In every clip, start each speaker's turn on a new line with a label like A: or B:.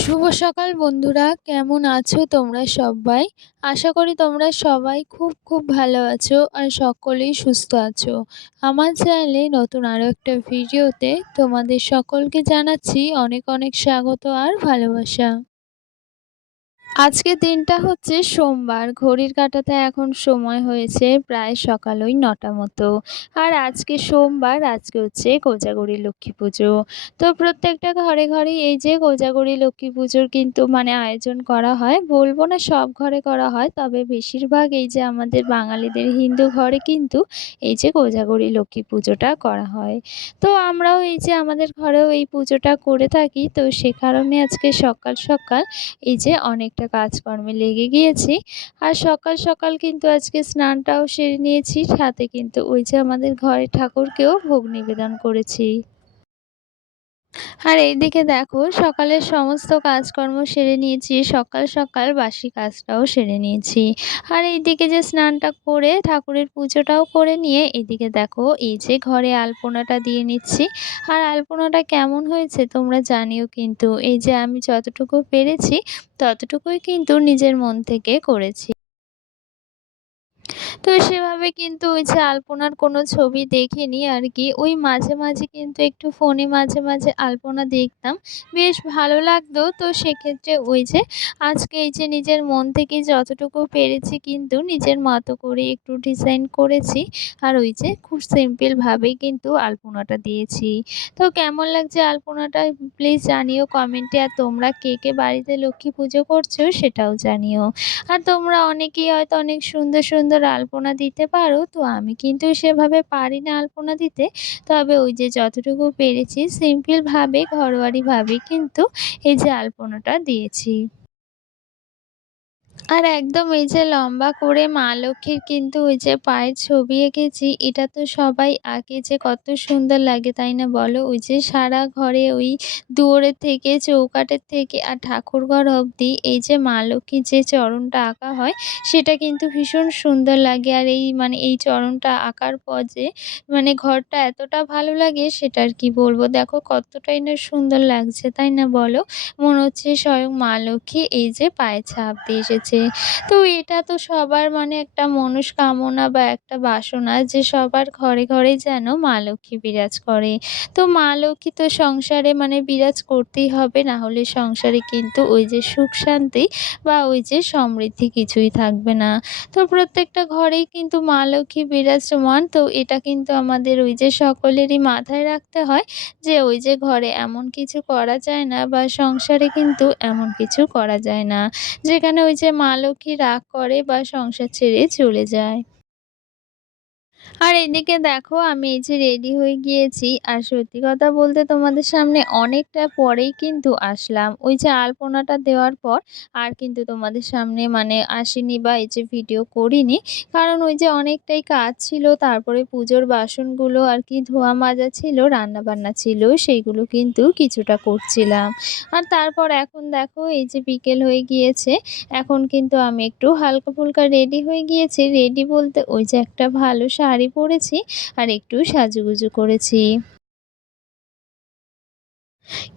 A: শুভ সকাল বন্ধুরা, কেমন আছো তোমরা সবাই? আশা করি তোমরা সবাই খুব খুব ভালো আছো আর সকলেই সুস্থ আছো। আমার চ্যানেলে নতুন আরও একটা ভিডিওতে তোমাদের সকলকে জানাচ্ছি অনেক অনেক স্বাগত আর ভালোবাসা। আজকের দিনটা হচ্ছে সোমবার। ঘড়ির কাঁটাতে এখন সময় হয়েছে প্রায় সকাল ওই নটা মতো। আর আজকে সোমবার, আজকে হচ্ছে কোজাগরি লক্ষ্মী পুজো। তো প্রত্যেকটা ঘরে ঘরে এই যে কোজাগরি লক্ষ্মী পুজোর কিন্তু মানে আয়োজন করা হয়, বলব না সব ঘরে করা হয়, তবে বেশিরভাগ এই যে আমাদের বাঙালিদের হিন্দু ঘরে কিন্তু এই যে কোজাগরি লক্ষ্মী পুজোটা করা হয়। তো আমরাও এই যে আমাদের ঘরেও এই পুজোটা করে থাকি, তো সে কারণে আজকে সকাল সকাল এই যে অনেকটা একটা কাজকর্মে লেগে গিয়েছি। আর সকাল সকাল কিন্তু আজকে স্নানটাও সেরে নিয়েছি। সাথে কিন্তু ওই যে আমাদের ঘরে ঠাকুরকেও ভোগ নিবেদন করেছি। আর এইদিকে দেখো, সকালের সমস্ত কাজকর্ম সেরে নিয়েছি, সকাল সকাল বাসি কাজটাও সেরে নিয়েছি। আর এইদিকে যে স্নানটা করে ঠাকুরের পুজোটাও করে নিয়ে এদিকে দেখো, এই যে ঘরে আলপনাটা দিয়ে নিচ্ছি। আর আলপনাটা কেমন হয়েছে তোমরা জানিও কিন্তু। এই যে আমি যতটুকু পেরেছি, ততটুকুই কিন্তু নিজের মন থেকে করেছি। তো সেভাবে কিন্তু ওই যে আলপনার কোনো ছবি দেখিনি আর কি ওই মাঝে মাঝে কিন্তু একটু ফোনে মাঝে মাঝে আলপনা দেখতাম। বেশ ভালো লাগতো। তো সেক্ষেত্রে ওই যে আজকে এই যে নিজের মন থেকে যতটুকু পেরেছি কিন্তু নিজের মতো করে একটু ডিজাইন করেছি। আর ওই যে খুব সিম্পলভাবেই কিন্তু আলপনাটা দিয়েছি। তো কেমন লাগছে আলপনাটা? প্লিজ জানিও কমেন্টে আর তোমরা কে কে বাড়িতে লক্ষ্মী পুজো করছ সেটাও জানিও। আর তোমরা অনেকেই হয়তো অনেক সুন্দর সুন্দর আলপনা দিতে পারো, তো আমি কিন্তু সেভাবে পারি না আলপনা দিতে। তবে ওই যে যতটুকু পেরেছি সিম্পলভাবে ঘরোয়ারিভাবে কিন্তু এই যে আলপনাটা দিয়েছি। আর একদম এই যে লম্বা করে মা লক্ষ্মীর কিন্তু ওই যে পায়ের ছবি এঁকেছি, এটা তো সবাই আঁকে যে কত সুন্দর লাগে, তাই না বলো? ওই যে সারা ঘরে ওই দুয়ারের থেকে চৌকাঠের থেকে আর ঠাকুরঘর অবধি এই যে মা লক্ষ্মীর যে চরণটা আঁকা হয়, সেটা কিন্তু ভীষণ সুন্দর লাগে। আর এই মানে এই চরণটা আঁকার পর যে মানে ঘরটা এতটা ভালো লাগে, সেটা আর কি বলব? দেখো কতটাই না সুন্দর লাগছে, তাই না বলো? মনে হচ্ছে স্বয়ং মা লক্ষ্মী এই যে পায়ে ছাপ দিয়ে এসেছে। হচ্ছে তো এটা তো সবার মানে একটা মনস্কামনা বা একটা বাসনা যে সবার ঘরে ঘরে যেন মা লক্ষ্মী বিরাজ করে। তো মা লক্ষ্মী তো সংসারে মানে বিরাজ করতেই হবে, না হলে সংসারে কিন্তু ওই যে সুখ শান্তি বা ওই যে সমৃদ্ধি কিছুই থাকবে না। তো প্রত্যেকটা ঘরেই কিন্তু মা লক্ষ্মী বিরাজমান, তো এটা কিন্তু আমাদের ওই যে সকলেরই মাথায় রাখতে হয় যে ওই যে ঘরে এমন কিছু করা যায় না বা সংসারে কিন্তু এমন কিছু করা যায় না। যেখানে ওই যে মা লক্ষ্মী রাগ করে বা সংসার ছেড়ে চলে যায়। আর এদিকে দেখো আমি এই যে রেডি হয়ে গিয়েছি। আর সত্যি কথা বলতে তোমাদের সামনে অনেকটা পরেই কিন্তু আসলাম। ওই যে আলপনাটা দেওয়ার পর আর কিন্তু তোমাদের সামনে মানে আসিনি বা এই যে ভিডিও করিনি। কারণ ওই যে অনেকটাই কাজ ছিল, তারপরে পুজোর বাসনগুলো আর কি ধোয়া মাজা ছিল রান্না বান্না ছিল, সেইগুলো কিন্তু কিছুটা করছিলাম। আর তারপর এখন দেখো এই যে বিকেল হয়ে গিয়েছে, এখন কিন্তু আমি একটু হালকা ফুলকা রেডি হয়ে গিয়েছি। রেডি বলতে ওই যে একটা ভালো শাড়ি শাড়ি পরেছি আর একটু সাজুগুজু করেছি।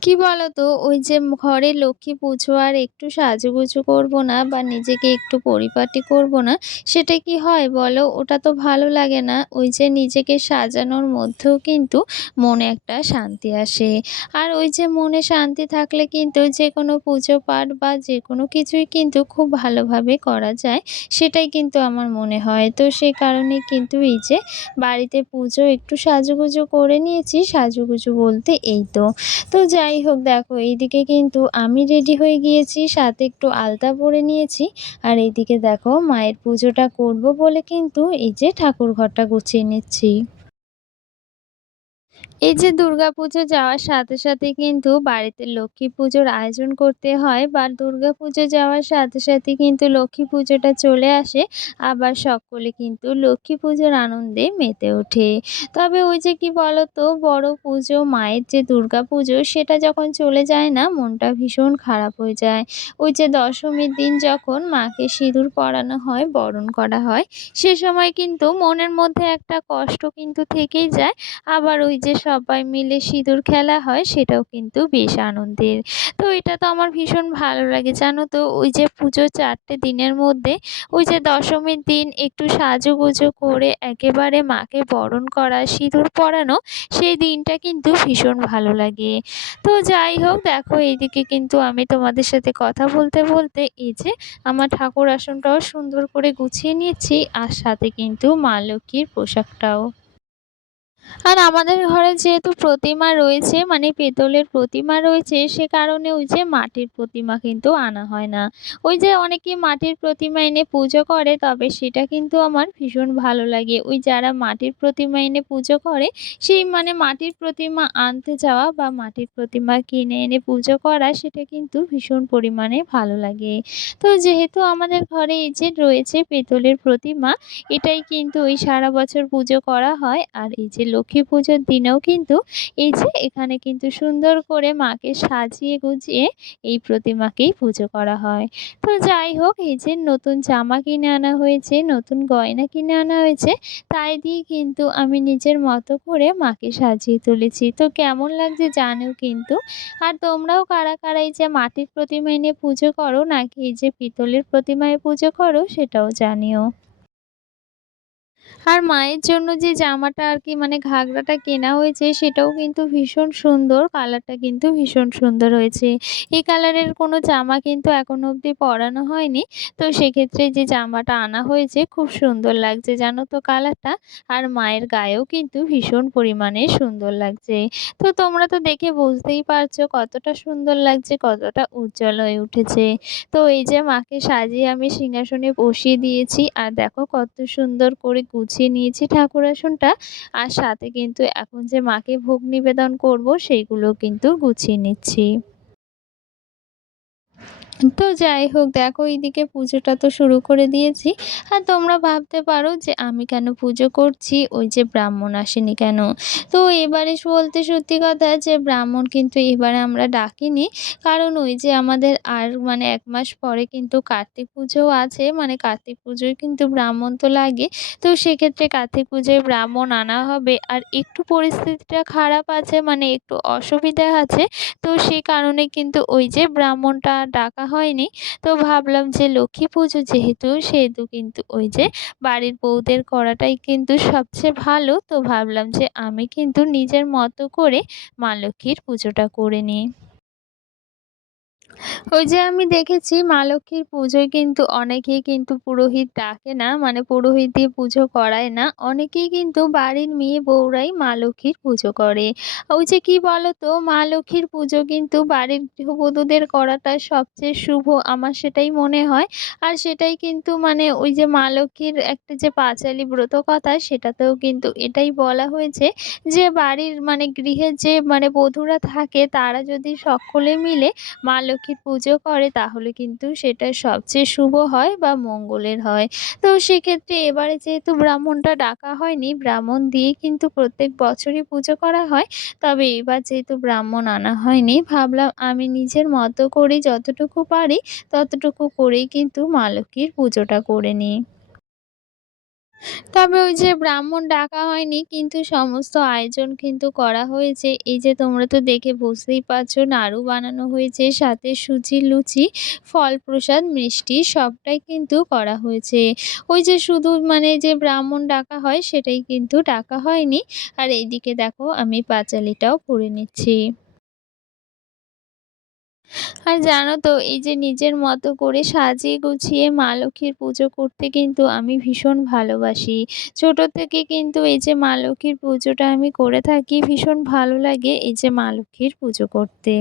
A: কি বলতো, ওই যে ঘরে লক্ষ্মী পুজো আর একটু সাজুগুজু করব না বা নিজেকে একটু পরিপাটি করব না, সেটা কি হয় বলো? ওটা তো ভালো লাগে না। ওই যে নিজেকে সাজানোর মধ্যেও কিন্তু মনে একটা শান্তি আসে। আর ওই যে মনে শান্তি থাকলে কিন্তু যে কোনো পুজো পাঠ বা যে কোনো কিছুই কিন্তু খুব ভালোভাবে করা যায়, সেটাই কিন্তু আমার মনে হয়। তো সে কারণে কিন্তু এই যে বাড়িতে পুজো একটু সাজুগুজু করে নিয়েছি, সাজুগুজু বলতে এই তো। তো যাই হোক, দেখো, এইদিকে কিন্তু আমি রেডি হয়ে গিয়েছি, সাথে একটু আলতা পরে নিয়েছি। আর এইদিকে দেখো, মায়ের পুজোটা করব বলে কিন্তু এই যে ঠাকুর ঘরটা গুছিয়ে নিচ্ছি। এই যে দুর্গাপুজো যাওয়ার সাথে সাথে কিন্তু বাড়িতে লক্ষ্মী পুজোর আয়োজন করতে হয় বা দুর্গাপুজো যাওয়ার সাথে সাথে কিন্তু লক্ষ্মী পুজোটা চলে আসে। আবার সকলে কিন্তু লক্ষ্মী পুজোর আনন্দে মেতে ওঠে। তবে ওই যে কি বলতো, বড় পুজো, মায়ের যে দুর্গা পুজো, সেটা যখন চলে যায় না, মনটা ভীষণ খারাপ হয়ে যায়। ওই যে দশমীর দিন যখন মাকে সিঁদুর পরানো হয়, বরণ করা হয়, সে সময় কিন্তু মনের মধ্যে একটা কষ্ট কিন্তু থেকেই যায়। আবার ওই যে সবাই মিলে সিঁদুর খেলা হয়, সেটাও কিন্তু বেশ আনন্দের। তো এটা তো আমার ভীষণ ভালো লাগে, জানো তো? ওই যে পুজোর চারটে দিনের মধ্যে ওই যে দশমীর দিন একটু সাজুগুজু করে একেবারে মাকে বরণ করা, সিঁদুর পরানো, সেই দিনটা কিন্তু ভীষণ ভালো লাগে। তো যাই হোক, দেখো এইদিকে কিন্তু আমি তোমাদের সাথে কথা বলতে বলতে এই যে আমার ঠাকুর আসনটাও সুন্দর করে গুছিয়ে নিয়েছি আর সাথে কিন্তু মা লক্ষ্মীর পোশাকটাও। আর আমাদের ঘরে যেহেতু প্রতিমা রয়েছে মানে পেতলের প্রতিমা রয়েছে, সে কারণে ওই যে মাটির প্রতিমা কিন্তু আনা হয় না। ওই যে অনেকে মাটির প্রতিমা এনে পুজো করে, তবে সেটা কিন্তু আমার ভীষণ ভালো লাগে। ওই যারা মাটির প্রতিমা এনে পুজো করে, সেই মানে মাটির প্রতিমা আনতে যাওয়া বা মাটির প্রতিমা কিনে এনে পুজো করা, সেটা কিন্তু ভীষণ পরিমাণে ভালো লাগে। তো যেহেতু আমাদের ঘরে এই যে রয়েছে পেতলের প্রতিমা, এটাই কিন্তু ওই সারা বছর পুজো করা হয়। আর এই যে লক্ষ্মী পুজোর দিনেও কিন্তু এই যে এখানে কিন্তু সুন্দর করে মাকে সাজিয়ে গুজিয়ে এই প্রতিমাকেই পুজো করা হয়। তো যাই হোক, এই যে নতুন জামা কিনে আনা হয়েছে, নতুন গয়না কিনে আনা হয়েছে, তাই দিয়ে কিন্তু আমি নিজের মতো করে মাকে সাজিয়ে তুলেছি। তো কেমন লাগছে জানেও কিন্তু। আর তোমরাও কারা কারা এই যে মাটির প্রতিমা এনে পুজো করো, নাকি এই যে পিতলের প্রতিমায় পুজো করো, সেটাও জানিও। আর মায়ের জন্য যে জামাটা আর কি মানে ঘাগরাটা কেনা হয়েছে সেটাও কিন্তু ভীষণ সুন্দর, কালারটা কিন্তু ভীষণ সুন্দর হয়েছে। এই কালারের কোনো জামা কিন্তু এখনও অবধি পরানো হয়নি। তো সেক্ষেত্রে যে জামাটা আনা হয়েছে খুব সুন্দর লাগছে, জানো তো কালারটা? আর মায়ের গায়েও কিন্তু ভীষণ পরিমাণে সুন্দর লাগছে। তো তোমরা তো দেখে বুঝতেই পারছ কতটা সুন্দর লাগছে, কতটা উজ্জ্বল হয়ে উঠেছে। তো এই যে মাকে সাজিয়ে আমি সিংহাসনে বসিয়ে দিয়েছি, আর দেখো কত সুন্দর করে গুছিয়ে নিয়েছি ঠাকুর আসনটা। আর সাথে কিন্তু এখন যে মাকে ভোগ নিবেদন করব, সেইগুলো কিন্তু গুছিয়ে নিচ্ছি। তো যাই হোক, দেখো এইদিকে পুজোটা তো শুরু করে দিয়েছি। আর তোমরা ভাবতে পারো যে আমি কেন পুজো করছি? ওই যে ব্রাহ্মণ আসেনি কেন? তো এবারে বলতে সত্যি কথা যে ব্রাহ্মণ কিন্তু এবারে আমরা ডাকিনি। কারণ ওই যে আমাদের আর মানে এক মাস পরে কিন্তু কার্তিক পুজোও আছে। মানে কার্তিক পুজোয় কিন্তু ব্রাহ্মণ তো লাগে। তো সেক্ষেত্রে কার্তিক পুজোয় ব্রাহ্মণ আনা হবে। আর একটু পরিস্থিতিটা খারাপ আছে মানে একটু অসুবিধা আছে। তো সে কারণে কিন্তু ওই যে ব্রাহ্মণটা ডাকা হয়নি। তো ভাবলাম যে লক্ষ্মী পুজো যেহেতু, সেহেতু কিন্তু ওই যে বাড়ির বউদের করাটাই কিন্তু সবচেয়ে ভালো। তো ভাবলাম যে আমি কিন্তু নিজের মতো করে মা লক্ষ্মীর পুজোটা করে নিই। ওই যে আমি দেখেছি মা লক্ষ্মীর পুজোয় কিন্তু অনেকেই কিন্তু পুরোহিত ডাকে না মানে পুরোহিত দিয়ে পুজো করায় না। অনেকেই কিন্তু বাড়ির মেয়ে বউরাই মা লক্ষ্মীর পুজো করে। ওই যে কি বলতো, মা লক্ষ্মীর পুজো কিন্তু বাড়ির গৃহবধূদের করাটা সবচেয়ে শুভ, আমার সেটাই মনে হয়। আর সেটাই কিন্তু মানে ওই যে মা লক্ষ্মীর একটা যে পাঁচালী ব্রত কথা, সেটাতেও কিন্তু এটাই বলা হয়েছে যে বাড়ির মানে গৃহে যে মানে বধূরা থাকে, তারা যদি সকলে মিলে মা লক্ষ্মীর পুজো করে, তাহলে কিন্তু সেটা সবচেয়ে শুভ হয় বা মঙ্গলের হয়। তো সেক্ষেত্রে এবারে যেহেতু ব্রাহ্মণটা ডাকা হয়নি, ব্রাহ্মণ দিয়ে কিন্তু প্রত্যেক বছরই পুজো করা হয়। তবে এবার যেহেতু ব্রাহ্মণ আনা হয়নি, ভাবলাম আমি নিজের মতো করে যতটুকু পারি, ততটুকু করেই কিন্তু মা লক্ষ্মীর পুজোটা করে নিই। তবে ওই যে ব্রাহ্মণ ডাকা হয়নি, কিন্তু সমস্ত আয়োজন কিন্তু করা হয়েছে। এই যে তোমরা তো দেখে বুঝতেই পারছ, নাড়ু বানানো হয়েছে, সাথে সুজি, লুচি ফল প্রসাদ মিষ্টি সবটাই কিন্তু করা হয়েছে। ওই যে শুধু মানে যে ব্রাহ্মণ ডাকা হয়, সেটাই কিন্তু ডাকা হয়নি। আর এইদিকে দেখো, আমি পাঁচালিটাও পরে নিচ্ছি। আর জানো তো, এই যে নিজের মতো করে সাজিয়ে গুছিয়ে মা লক্ষ্মীর পুজো করতে কিন্তু আমি ভীষণ ভালোবাসি। ছোট থেকে কিন্তু এই যে মা লক্ষ্মীর পুজোটা আমি করে থাকি, ভীষণ ভালো লাগে এই যে মা লক্ষ্মীর পুজো করতে।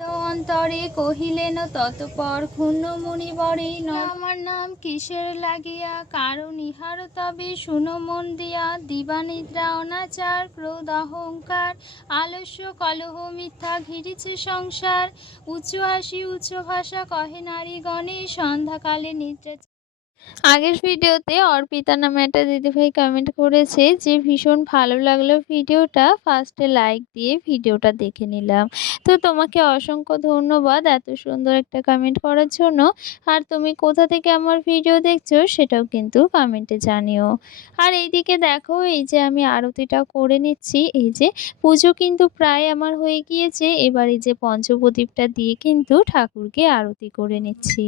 A: অন্তরে কহিলেন ততপর ক্ষুণ্ণ মুনিবরে আমার নাম কিসের লাগিয়া, কারণ ইহার তবে শুনো মন দিয়া, দিবানিদ্রা, অনাচার, ক্রোধ, অহংকার, আলস্য, কলহ, মিথ্যা ঘিরিছে সংসার। উচ্চ হাসি, উচ্চ ভাষা কহে নারীগণে, সন্ধ্যাকালে নিদ্রা আগের ভিডিওতে অর্পিতা নামে একটা দিদিভাই কমেন্ট করেছে যে, ভীষণ ভালো লাগল ভিডিওটা। ফার্স্টে লাইক দিয়ে ভিডিওটা দেখে নিলাম। তো তোমাকে অসংখ্য ধন্যবাদ এত সুন্দর একটা কমেন্ট করার জন্য। আর তুমি কোথা থেকে আমার ভিডিও দেখছ সেটাও কিন্তু কমেন্টে জানিও। আর এইদিকে দেখো, এই যে আমি আরতিটা করে নিচ্ছি। এই যে পুজো কিন্তু প্রায় আমার হয়ে গিয়েছে। এবার এই যে পঞ্চপ্রদীপটা দিয়ে কিন্তু ঠাকুরকে আরতি করে নিচ্ছি।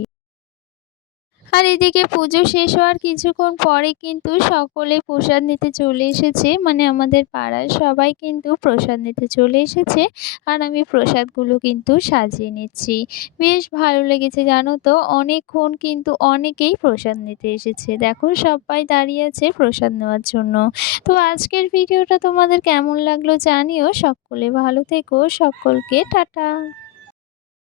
A: আর এদিকে পুজো শেষ হওয়ার কিছুক্ষণ পরে কিন্তু সকলে প্রসাদ নিতে চলে এসেছে। মানে আমাদের পাড়ার সবাই কিন্তু প্রসাদ নিতে চলে এসেছে আর আমি প্রসাদগুলো কিন্তু সাজিয়ে নিচ্ছি। বেশ ভালো লেগেছে জানো তো? অনেকক্ষণ কিন্তু অনেকেই প্রসাদ নিতে এসেছে। দেখো সবাই দাঁড়িয়ে আছে প্রসাদ নেওয়ার জন্য। তো আজকের ভিডিওটা তোমাদের কেমন লাগল জানিও। সকলে ভালো থেকো। সকলকে টাটা।